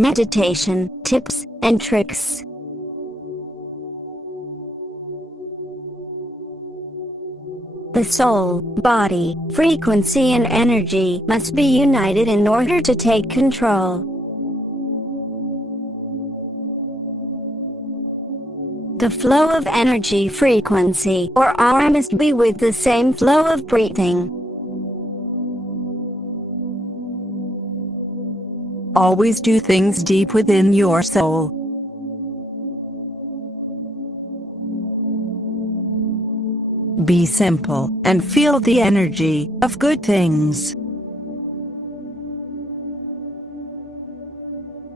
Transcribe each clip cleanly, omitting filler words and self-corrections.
meditation tips and tricks. The soul, body, frequency and energy must be united in order to take control. The flow of energy frequency or aura must be with the same flow of breathing. Always do things deep within your soul. Be simple and feel the energy of good things.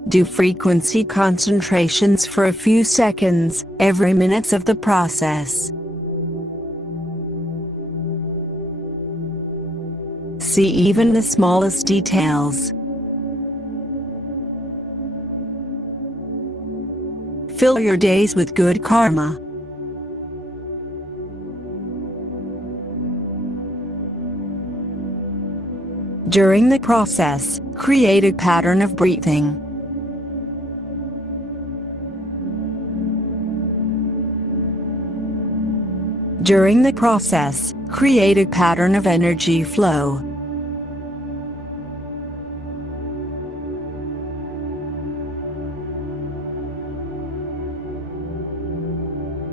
Do frequency concentrations for a few seconds every minute of the process. See even the smallest details. Fill your days with good karma. During the process, create a pattern of breathing. During the process, create a pattern of energy flow.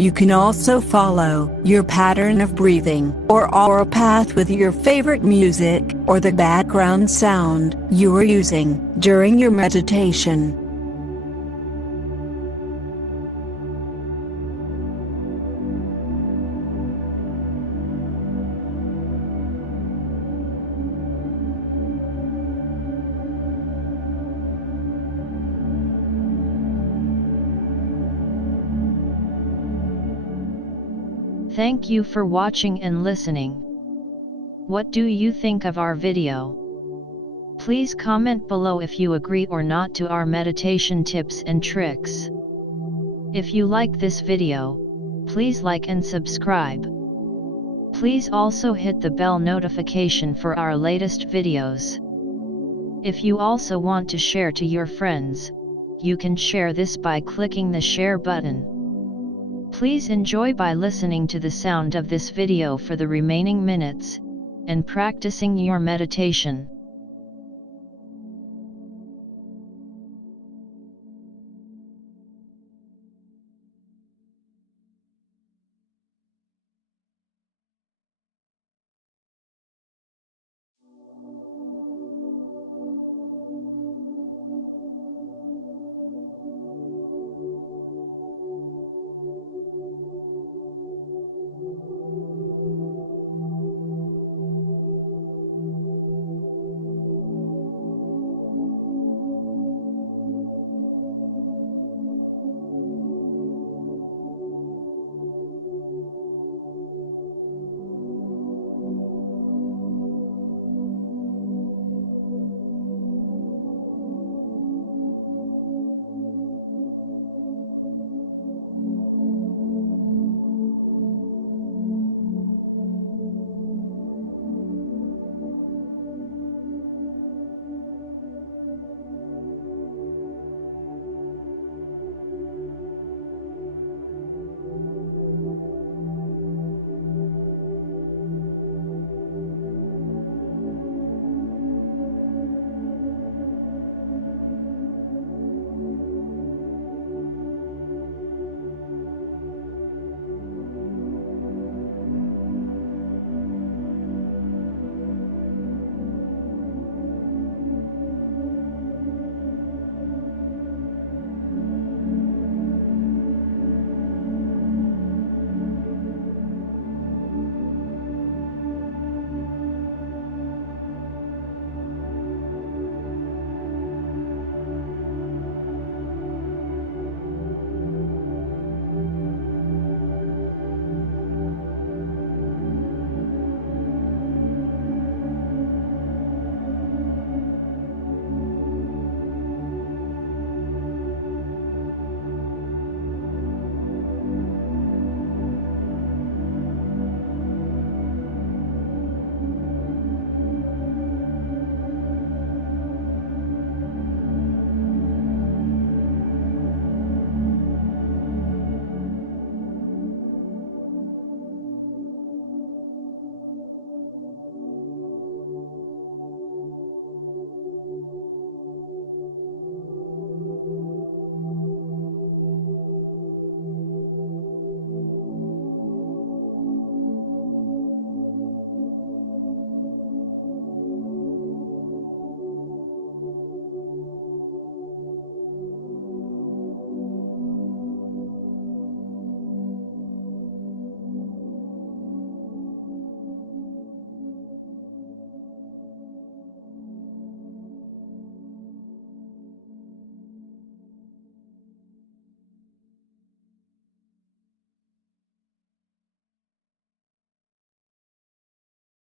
You can also follow your pattern of breathing or aura path with your favorite music or the background sound you are using during your meditation. Thank you for watching and listening. What do you think of our video? Please comment below if you agree or not to our meditation tips and tricks. If you like this video, please like and subscribe. Please also hit the bell notification for our latest videos. If you also want to share to your friends, you can share this by clicking the share button. Please enjoy by listening to the sound of this video for the remaining minutes, and practicing your meditation.